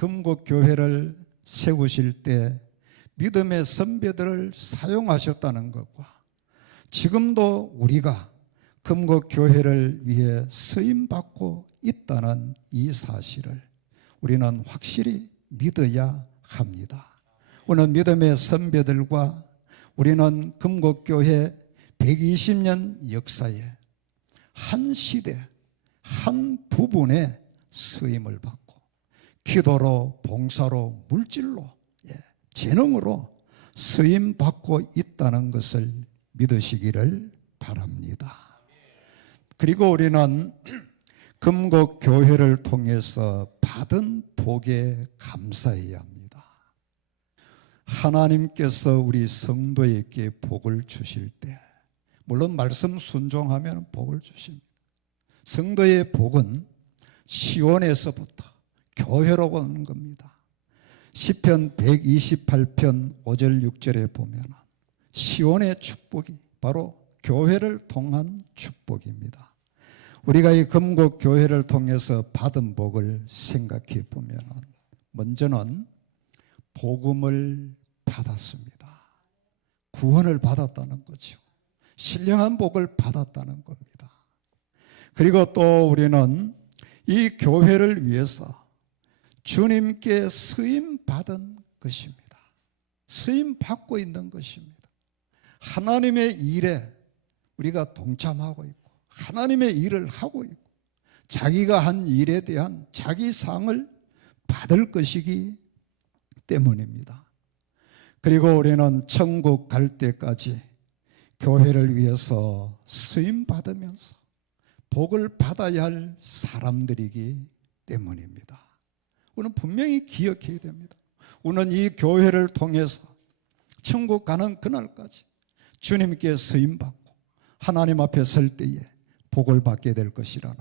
금곡교회를 세우실 때 믿음의 선배들을 사용하셨다는 것과 지금도 우리가 금곡교회를 위해 쓰임받고 있다는 이 사실을 우리는 확실히 믿어야 합니다. 오늘 믿음의 선배들과 우리는 금곡교회 120년 역사에 한 시대, 한 부분의 쓰임을 받고 기도로, 봉사로, 물질로, 재능으로 쓰임받고 있다는 것을 믿으시기를 바랍니다. 그리고 우리는 금곡교회를 통해서 받은 복에 감사해야 합니다. 하나님께서 우리 성도에게 복을 주실 때 물론 말씀 순종하면 복을 주십니다. 성도의 복은 시온에서부터 교회로 오는 겁니다. 시편 128편 5절 6절에 보면 시온의 축복이 바로 교회를 통한 축복입니다. 우리가 이 금곡교회를 통해서 받은 복을 생각해 보면 먼저는 복음을 받았습니다. 구원을 받았다는 거죠. 신령한 복을 받았다는 겁니다. 그리고 또 우리는 이 교회를 위해서 주님께 쓰임받은 것입니다. 쓰임받고 있는 것입니다. 하나님의 일에 우리가 동참하고 있고 하나님의 일을 하고 있고 자기가 한 일에 대한 자기 상을 받을 것이기 때문입니다. 그리고 우리는 천국 갈 때까지 교회를 위해서 쓰임받으면서 복을 받아야 할 사람들이기 때문입니다. 우리는 분명히 기억해야 됩니다. 우리는 이 교회를 통해서 천국 가는 그날까지 주님께 쓰임받고 하나님 앞에 설 때에 복을 받게 될 것이라는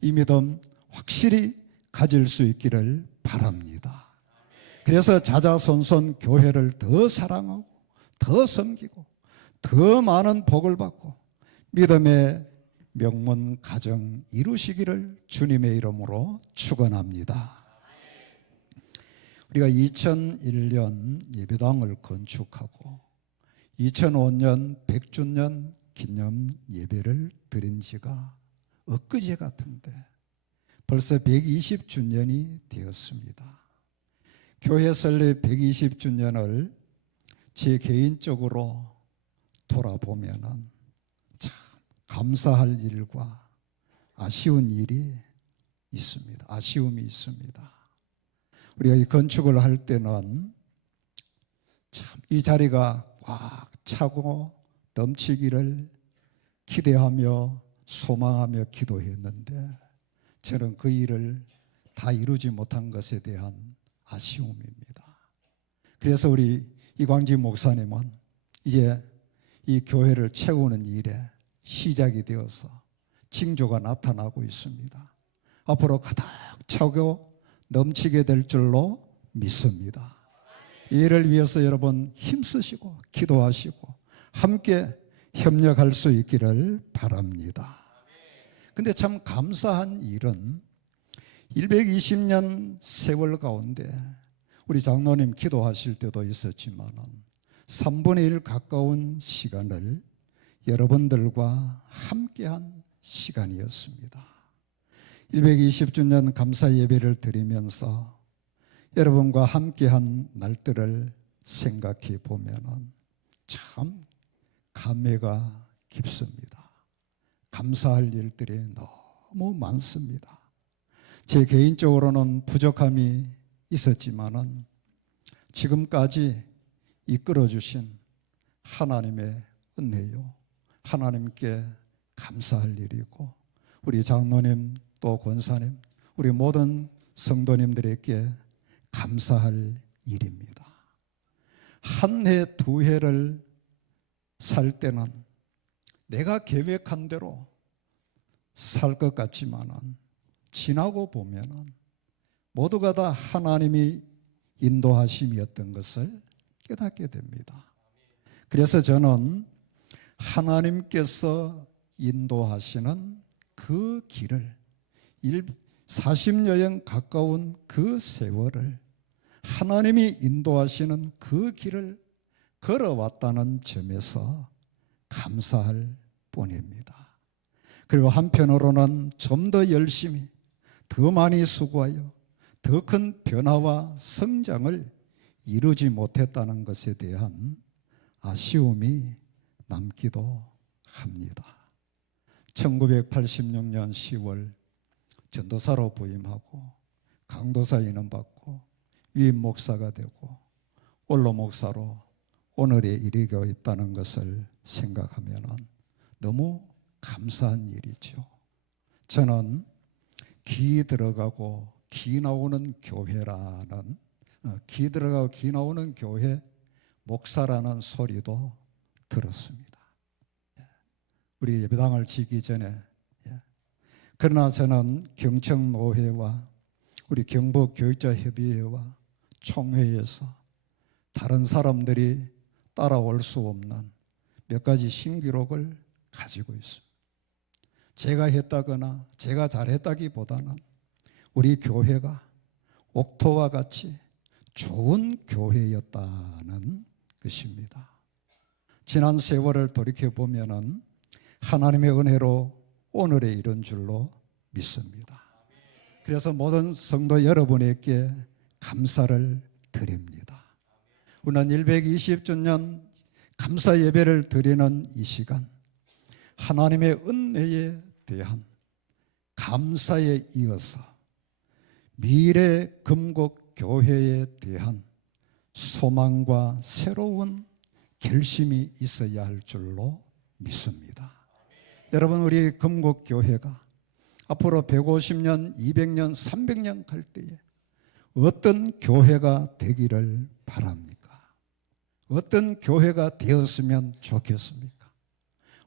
이 믿음 확실히 가질 수 있기를 바랍니다. 그래서 자자손손 교회를 더 사랑하고 더 섬기고 더 많은 복을 받고 믿음의 명문 가정 이루시기를 주님의 이름으로 축원합니다. 우리가 2001년 예배당을 건축하고 2005년 100주년 기념 예배를 드린 지가 엊그제 같은데 벌써 120주년이 되었습니다. 교회 설립 120주년을 제 개인적으로 돌아보면은 참 감사할 일과 아쉬운 일이 있습니다. 아쉬움이 있습니다. 우리가 이 건축을 할 때는 참 이 자리가 꽉 차고 넘치기를 기대하며 소망하며 기도했는데 저는 그 일을 다 이루지 못한 것에 대한 아쉬움입니다. 그래서 우리 이광지 목사님은 이제 이 교회를 채우는 일에 시작이 되어서 징조가 나타나고 있습니다. 앞으로 가득 차고 넘치게 될 줄로 믿습니다. 이 일을 위해서 여러분 힘쓰시고 기도하시고 함께 협력할 수 있기를 바랍니다. 근데 참 감사한 일은 120년 세월 가운데 우리 장로님 기도하실 때도 있었지만 3분의 1 가까운 시간을 여러분들과 함께한 시간이었습니다. 120주년 감사 예배를 드리면서 여러분과 함께한 날들을 생각해 보면 참 감회가 깊습니다. 감사할 일들이 너무 많습니다. 제 개인적으로는 부족함이 있었지만은 지금까지 이끌어주신 하나님의 은혜요. 하나님께 감사할 일이고 우리 장로님 또 권사님 우리 모든 성도님들에게 감사할 일입니다. 한 해 두 해를 살 때는 내가 계획한 대로 살 것 같지만은 지나고 보면은 모두가 다 하나님이 인도하심이었던 것을 깨닫게 됩니다. 그래서 저는 하나님께서 인도하시는 그 길을 40여년 가까운 그 세월을 하나님이 인도하시는 그 길을 걸어왔다는 점에서 감사할 뿐입니다. 그리고 한편으로는 좀 더 열심히, 더 많이 수고하여 더 큰 변화와 성장을 이루지 못했다는 것에 대한 아쉬움이 남기도 합니다. 1986년 10월 전도사로 부임하고 강도사 인원 받고 위임 목사가 되고 원로 목사로 오늘에 이르게 있다는 것을 생각하면 너무 감사한 일이죠. 저는 기 들어가고 기 나오는 교회라는 기 들어가고 기 나오는 교회 목사라는 소리도 들었습니다. 우리 예배당을 지기 전에. 그러나 저는 경청노회와 우리 경북교육자협의회와 총회에서 다른 사람들이 따라올 수 없는 몇 가지 신기록을 가지고 있습니다. 제가 했다거나 제가 잘했다기보다는 우리 교회가 옥토와 같이 좋은 교회였다는 것입니다. 지난 세월을 돌이켜보면 하나님의 은혜로 오늘에 이른 줄로 믿습니다. 그래서 모든 성도 여러분에게 감사를 드립니다. 우리는 120주년 감사 예배를 드리는 이 시간, 하나님의 은혜에 대한 감사에 이어서 미래 금곡교회에 대한 소망과 새로운 결심이 있어야 할 줄로 믿습니다. 여러분, 우리 금곡교회가 앞으로 150년, 200년, 300년 갈 때에 어떤 교회가 되기를 바랍니까? 어떤 교회가 되었으면 좋겠습니까?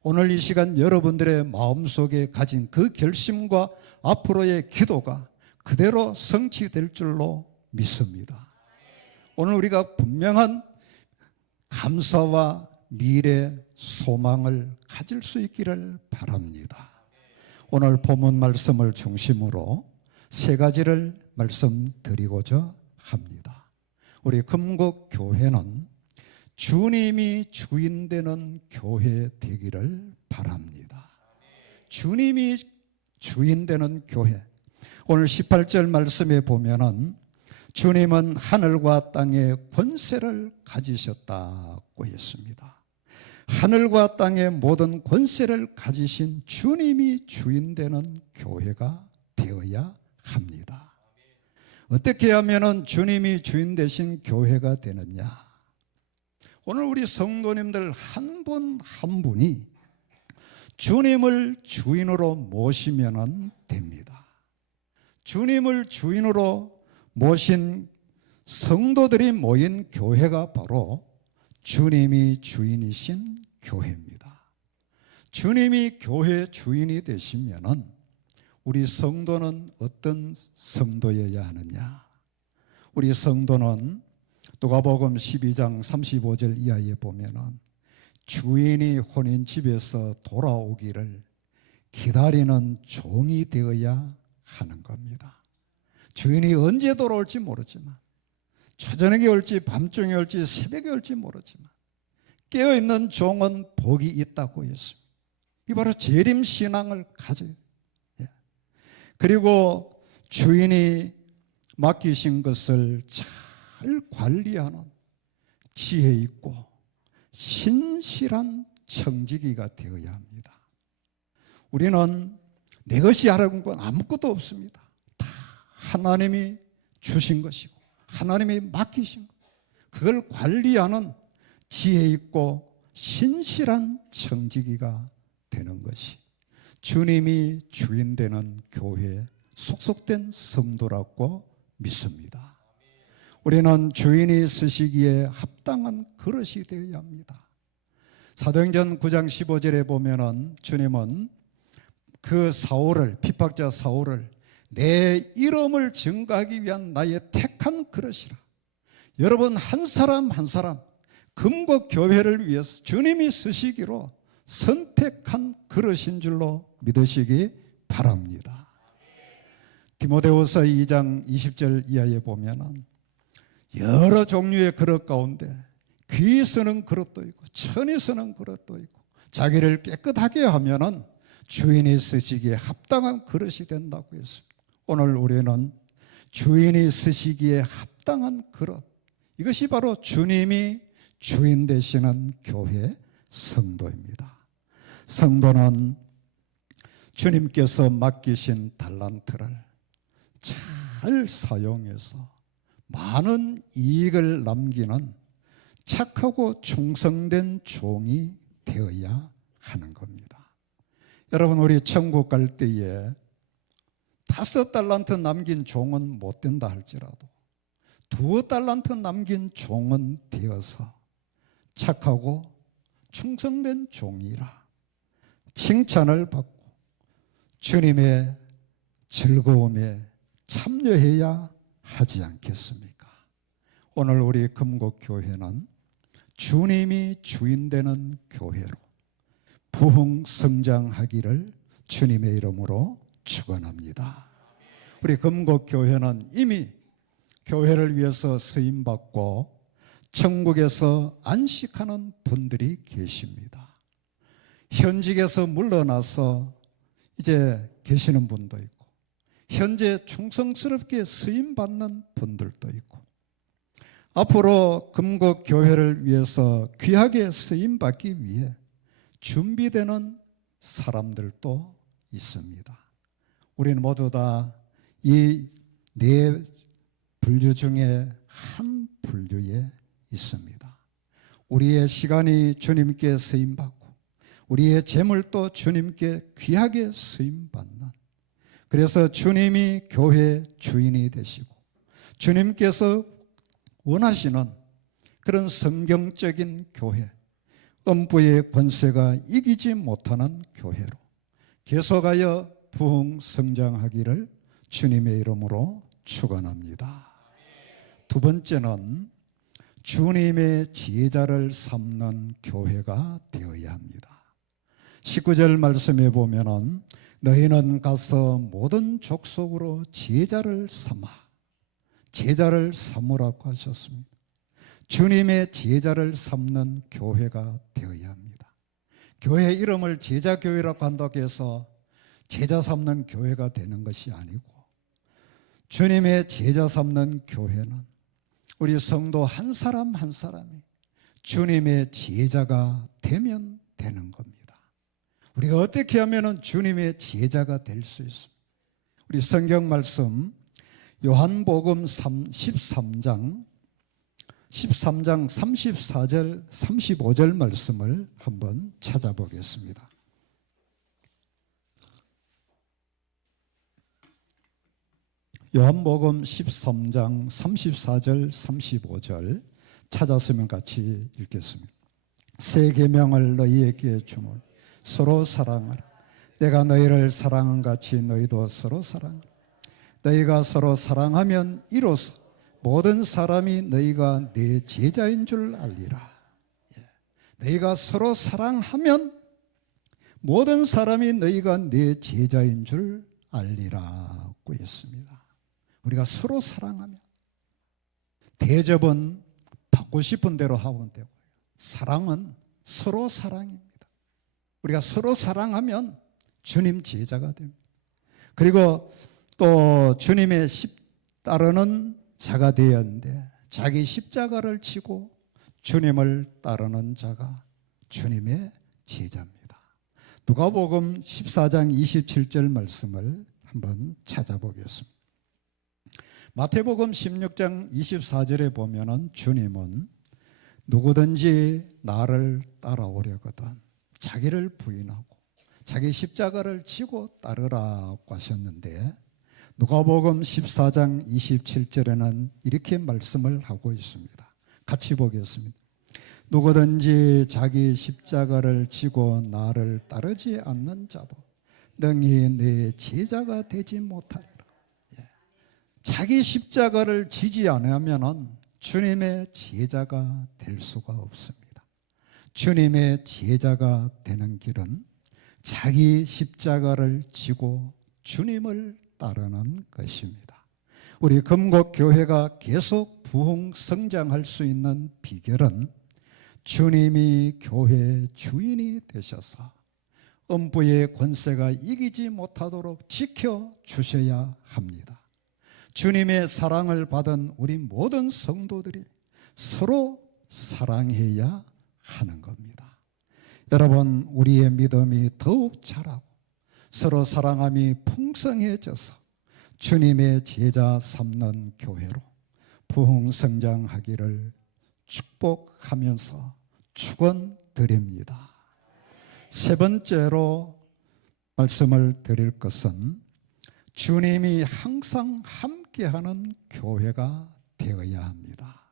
오늘 이 시간 여러분들의 마음속에 가진 그 결심과 앞으로의 기도가 그대로 성취될 줄로 믿습니다. 오늘 우리가 분명한 감사와 미래 소망을 가질 수 있기를 바랍니다. 오늘 본문 말씀을 중심으로 세 가지를 말씀드리고자 합니다. 우리 금곡교회는 주님이 주인 되는 교회 되기를 바랍니다. 주님이 주인 되는 교회. 오늘 18절 말씀에 보면은 주님은 하늘과 땅의 권세를 가지셨다고 했습니다. 하늘과 땅의 모든 권세를 가지신 주님이 주인 되는 교회가 되어야 합니다. 어떻게 하면은 주님이 주인 되신 교회가 되느냐? 오늘 우리 성도님들 한 분 한 분이 주님을 주인으로 모시면 됩니다. 주님을 주인으로 모신 성도들이 모인 교회가 바로 주님이 주인이신 교회입니다. 주님이 교회 주인이 되시면은 우리 성도는 어떤 성도여야 하느냐? 우리 성도는 누가복음 12장 35절 이하에 보면은 주인이 혼인집에서 돌아오기를 기다리는 종이 되어야 하는 겁니다. 주인이 언제 돌아올지 모르지만, 초저녁에 올지 밤중에 올지 새벽에 올지 모르지만 깨어있는 종은 복이 있다고 했습니다. 이 바로 재림신앙을 가져요. 그리고 주인이 맡기신 것을 잘 관리하는 지혜 있고 신실한 청지기가 되어야 합니다. 우리는 내 것이 하라는 건 아무것도 없습니다. 다 하나님이 주신 것이고 하나님이 맡기신 것, 그걸 관리하는 지혜 있고 신실한 청지기가 되는 것이 주님이 주인 되는 교회에 속속된 성도라고 믿습니다. 우리는 주인이 쓰시기에 합당한 그릇이 되어야 합니다. 사도행전 9장 15절에 보면은 주님은 그 사울을, 핍박자 사울을 내 이름을 증거하기 위한 나의 택한 그릇이라. 여러분, 한 사람 한 사람 금곡교회를 위해서 주님이 쓰시기로 선택한 그릇인 줄로 믿으시기 바랍니다. 디모데후서 2장 20절 이하에 보면은 여러 종류의 그릇 가운데 귀 쓰는 그릇도 있고 천이 쓰는 그릇도 있고 자기를 깨끗하게 하면은 주인이 쓰시기에 합당한 그릇이 된다고 했습니다. 오늘 우리는 주인이 쓰시기에 합당한 그릇, 이것이 바로 주님이 주인 되시는 교회 성도입니다. 성도는 주님께서 맡기신 달란트를 잘 사용해서 많은 이익을 남기는 착하고 충성된 종이 되어야 하는 겁니다. 여러분, 우리 천국 갈 때에 5달란트 남긴 종은 못 된다 할지라도 2달란트 남긴 종은 되어서 착하고 충성된 종이라 칭찬을 받고 주님의 즐거움에 참여해야 하지 않겠습니까? 오늘 우리 금곡교회는 주님이 주인 되는 교회로 부흥성장하기를 주님의 이름으로 축원합니다. 우리 금곡교회는 이미 교회를 위해서 쓰임받고 천국에서 안식하는 분들이 계십니다. 현직에서 물러나서 이제 계시는 분도 있고 현재 충성스럽게 쓰임받는 분들도 있고 앞으로 금곡교회를 위해서 귀하게 쓰임받기 위해 준비되는 사람들도 있습니다. 우리는 모두 다 이 네 분류 중에 한 분류에 있습니다. 우리의 시간이 주님께 쓰임받고 우리의 재물도 주님께 귀하게 쓰임받는, 그래서 주님이 교회 주인이 되시고 주님께서 원하시는 그런 성경적인 교회, 음부의 권세가 이기지 못하는 교회로 계속하여 부흥성장하기를 주님의 이름으로 축원합니다. 두 번째는 주님의 제자를 삼는 교회가 되어야 합니다. 19절 말씀에 보면은 너희는 가서 모든 족속으로 제자를 삼으라고 하셨습니다. 주님의 제자를 삼는 교회가 되어야 합니다. 교회 이름을 제자교회라고 한다고 해서 제자 삼는 교회가 되는 것이 아니고 주님의 제자 삼는 교회는 우리 성도 한 사람 한 사람이 주님의 제자가 되면 되는 겁니다. 우리가 어떻게 하면 주님의 제자가 될 수 있습니까? 우리 성경 말씀 요한복음 13장 34절 35절 말씀을 한번 찾아보겠습니다. 요한복음 13장 34절 35절 찾았으면 같이 읽겠습니다. 새 계명을 너희에게 주노니 서로 사랑하라. 내가 너희를 사랑한 같이 너희도 서로 사랑하라. 너희가 서로 사랑하면 이로써 모든 사람이 너희가 내 제자인 줄 알리라. 너희가 서로 사랑하면 모든 사람이 너희가 내 제자인 줄 알리라고 했습니다. 우리가 서로 사랑하면, 대접은 받고 싶은 대로 하면 되고요. 사랑은 서로 사랑입니다. 우리가 서로 사랑하면 주님 제자가 됩니다. 그리고 또 주님의 따르는 자가 되었는데 자기 십자가를 지고 주님을 따르는 자가 주님의 제자입니다. 누가복음 14장 27절 말씀을 한번 찾아보겠습니다. 마태복음 16장 24절에 보면은 주님은 누구든지 나를 따라오려거든 자기를 부인하고 자기 십자가를 지고 따르라고 하셨는데 누가복음 14장 27절에는 이렇게 말씀을 하고 있습니다. 같이 보겠습니다. 누구든지 자기 십자가를 지고 나를 따르지 않는 자도 능히 내 제자가 되지 못하리라. 자기 십자가를 지지 않으면 주님의 제자가 될 수가 없습니다. 주님의 제자가 되는 길은 자기 십자가를 지고 주님을 따르는 것입니다. 우리 금곡교회가 계속 부흥 성장할 수 있는 비결은 주님이 교회 주인이 되셔서 음부의 권세가 이기지 못하도록 지켜주셔야 합니다. 주님의 사랑을 받은 우리 모든 성도들이 서로 사랑해야 하는 겁니다. 여러분, 우리의 믿음이 더욱 자라고 서로 사랑함이 풍성해져서 주님의 제자 삼는 교회로 부흥 성장하기를 축복하면서 축원드립니다. 세 번째로 말씀을 드릴 것은 주님이 항상 함께하는 교회가 되어야 합니다.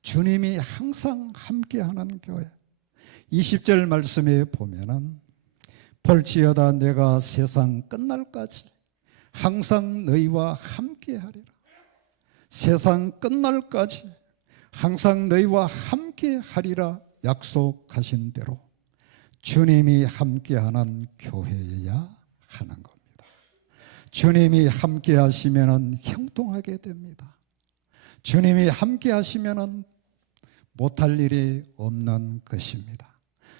주님이 항상 함께하는 교회. 20절 말씀에 보면은 볼지어다 내가 세상 끝날까지 항상 너희와 함께하리라. 세상 끝날까지 항상 너희와 함께하리라 약속하신 대로 주님이 함께하는 교회여야 하는 겁니다. 주님이 함께하시면 형통하게 됩니다. 주님이 함께하시면 못할 일이 없는 것입니다.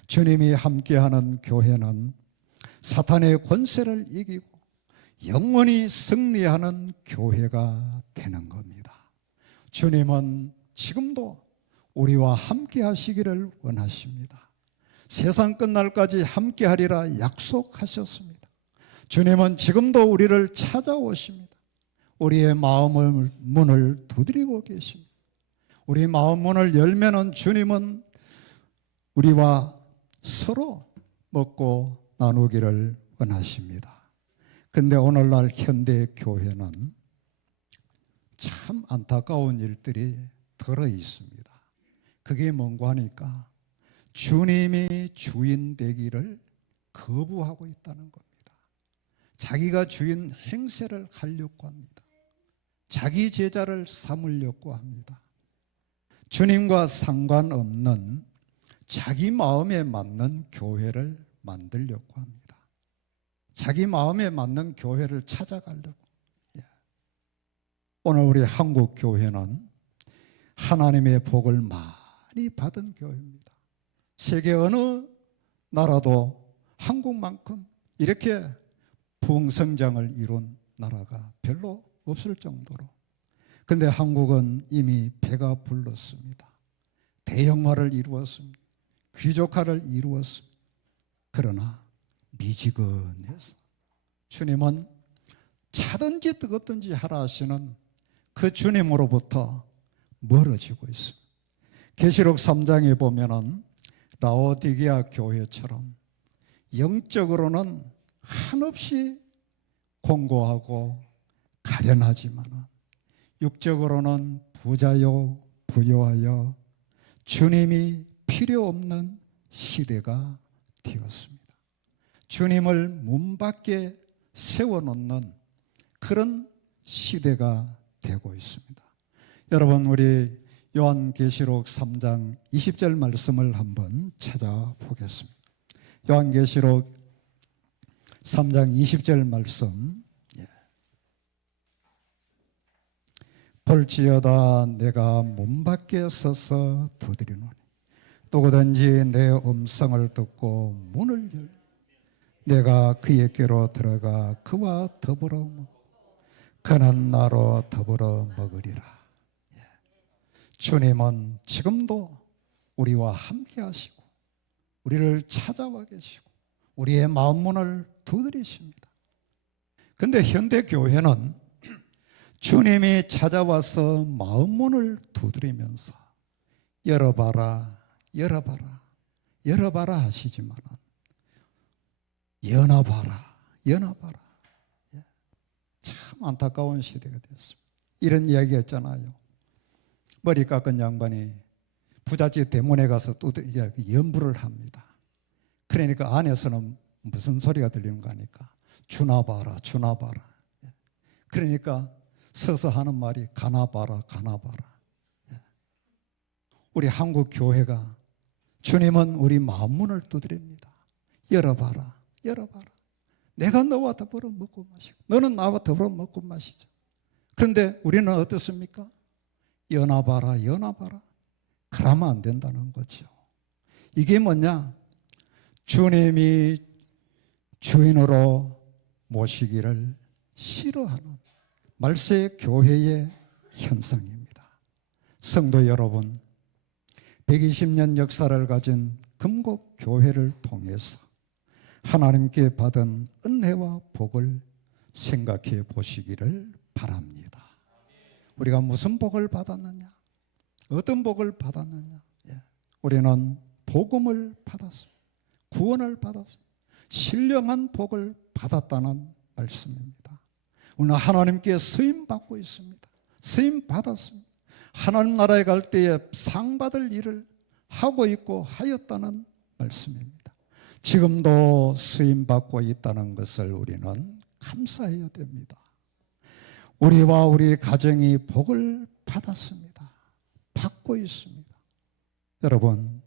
주님이 함께하는 교회는 사탄의 권세를 이기고 영원히 승리하는 교회가 되는 겁니다. 주님은 지금도 우리와 함께 하시기를 원하십니다. 세상 끝날까지 함께 하리라 약속하셨습니다. 주님은 지금도 우리를 찾아오십니다. 우리의 마음을 문을 두드리고 계십니다. 우리 마음 문을 열면은 주님은 우리와 서로 먹고 나누기를 원하십니다. 근데 오늘날 현대 교회는 참 안타까운 일들이 들어 있습니다. 그게 뭔가 하니까 주님이 주인 되기를 거부하고 있다는 겁니다. 자기가 주인 행세를 하려고 합니다. 자기 제자를 삼으려고 합니다. 주님과 상관없는 자기 마음에 맞는 교회를 만들려고 합니다. 자기 마음에 맞는 교회를 찾아가려고. 오늘 우리 한국 교회는 하나님의 복을 많이 받은 교회입니다. 세계 어느 나라도 한국만큼 이렇게 부흥성장을 이룬 나라가 별로 없을 정도로. 그런데 한국은 이미 배가 불렀습니다. 대형화를 이루었습니다. 귀족화를 이루었습니다. 그러나 미지근해서 주님은 차든지 뜨겁든지 하라 하시는 그 주님으로부터 멀어지고 있습니다. 계시록 3장에 보면은 라오디게아 교회처럼 영적으로는 한없이 공고하고 가련하지만 육적으로는 부자요 부요하여 주님이 필요 없는 시대가 되었습니다. 주님을 문 밖에 세워놓는 그런 시대가 되고 있습니다. 여러분, 우리 요한계시록 3장 20절 말씀을 한번 찾아보겠습니다. 요한계시록 3장 20절 말씀. 볼지어다 내가 문 밖에 서서 두드리노니 누구든지 내 음성을 듣고 문을 열 내가 그에게로 들어가 그와 더불어 먹고 그는 나로 더불어 먹으리라. 주님은 지금도 우리와 함께 하시고 우리를 찾아와 계시고 우리의 마음 문을 두드리십니다. 그런데 현대 교회는 주님이 찾아와서 마음 문을 두드리면서 열어봐라 열어봐라 열어봐라 하시지만 여놔봐라 여놔봐라. 참 안타까운 시대가 되었습니다. 이런 이야기 했잖아요. 머리 깎은 양반이 부잣집 대문에 가서 또 연부를 합니다. 그러니까 안에서는 무슨 소리가 들리는가 하니까 주나봐라 주나봐라. 그러니까 서서 하는 말이 가나봐라 가나봐라. 우리 한국 교회가 주님은 우리 마음 문을 두드립니다. 열어봐라 열어봐라. 내가 너와 더불어 먹고 마시고 너는 나와 더불어 먹고 마시자. 그런데 우리는 어떻습니까? 연합하라 연합하라. 그러면 안 된다는 거죠. 이게 뭐냐? 주님이 주인으로 모시기를 싫어하는 말세 교회의 현상입니다. 성도 여러분, 120년 역사를 가진 금곡교회를 통해서 하나님께 받은 은혜와 복을 생각해 보시기를 바랍니다. 우리가 무슨 복을 받았느냐? 어떤 복을 받았느냐? 우리는 복음을 받았습니다. 구원을 받았습니다. 신령한 복을 받았다는 말씀입니다. 우리는 하나님께 쓰임받고 있습니다. 쓰임받았습니다. 하나님 나라에 갈 때에 상 받을 일을 하고 있고 하였다는 말씀입니다. 지금도 쓰임받고 있다는 것을 우리는 감사해야 됩니다. 우리와 우리 가정이 복을 받았습니다. 받고 있습니다. 여러분,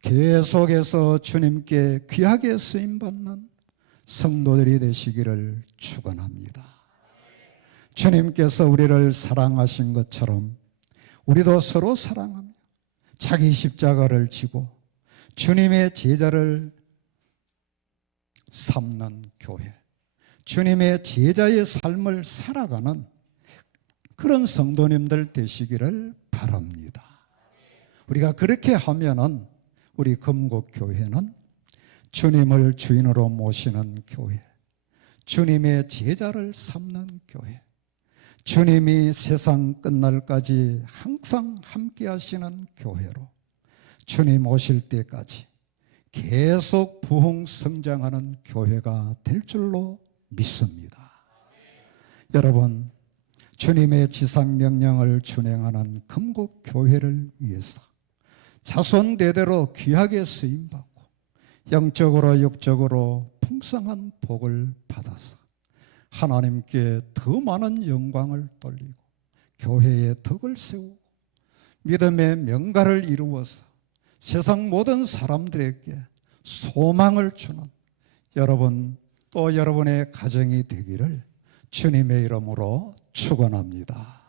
계속해서 주님께 귀하게 쓰임받는 성도들이 되시기를 축원합니다. 주님께서 우리를 사랑하신 것처럼 우리도 서로 사랑하며 자기 십자가를 지고 주님의 제자를 삼는 교회, 주님의 제자의 삶을 살아가는 그런 성도님들 되시기를 바랍니다. 우리가 그렇게 하면은 우리 금곡교회는 주님을 주인으로 모시는 교회, 주님의 제자를 삼는 교회, 주님이 세상 끝날까지 항상 함께 하시는 교회로 주님 오실 때까지 계속 부흥 성장하는 교회가 될 줄로 믿습니다. 여러분, 주님의 지상 명령을 준행하는 금곡교회를 위해서 자손대대로 귀하게 쓰임받고 영적으로 육적으로 풍성한 복을 받아서 하나님께 더 많은 영광을 돌리고 교회의 덕을 세우고 믿음의 명가를 이루어서 세상 모든 사람들에게 소망을 주는 여러분 또 여러분의 가정이 되기를 주님의 이름으로 축원합니다.